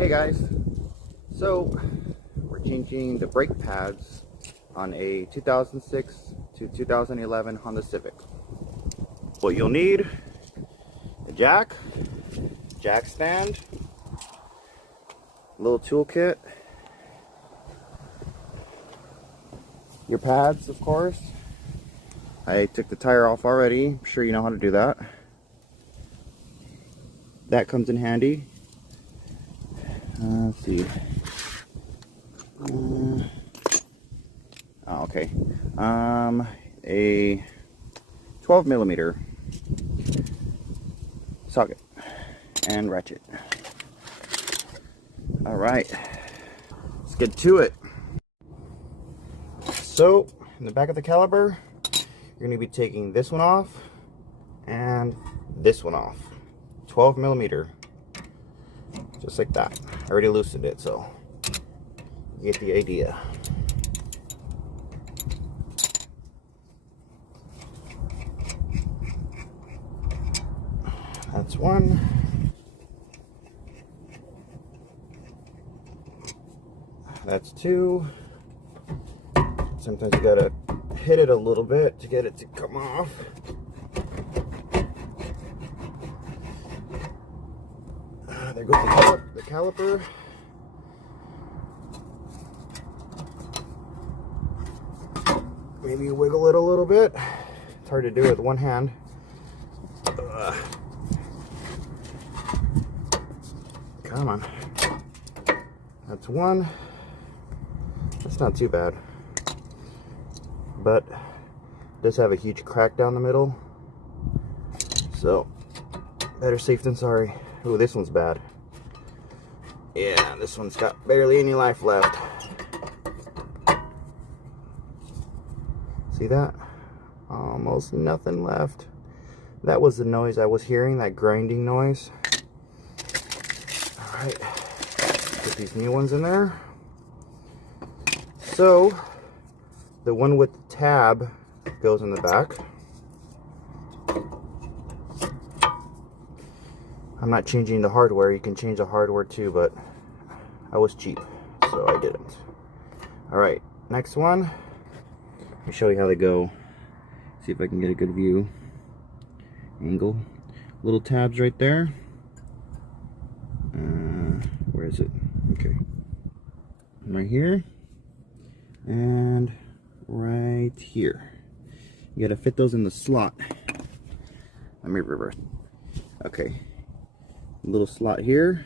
Hey guys, so we're changing the brake pads on a 2006 to 2011 Honda Civic. What you'll need: a jack stand, a little toolkit, your pads, of course. I took the tire off already. I'm sure you know how to do that. That comes in handy. Let's see. Okay. A 12mm socket and ratchet. All right, let's get to it. So, in the back of the caliper, you're going to be taking this one off and this one off. 12mm. Just like that. I already loosened it, so you get the idea. That's one. That's two. Sometimes you gotta hit it a little bit to get it to come off. There goes the caliper. Maybe you wiggle it a little bit. It's hard to do with one hand. Come on. That's one. That's not too bad. But it does have a huge crack down the middle. So, better safe than sorry. Ooh, this one's bad. Yeah, this one's got barely any life left. See that? Almost nothing left. That was the noise I was hearing, that grinding noise. Alright, put these new ones in there. So, the one with the tab goes in the back. I'm not changing the hardware. You can change the hardware too, but I was cheap, so I didn't. Alright, next one. Let me show you how they go. See if I can get a good view. Angle. Little tabs right there. Where is it? Okay. Right here. And right here. You gotta fit those in the slot. Let me reverse. Okay. Little slot here.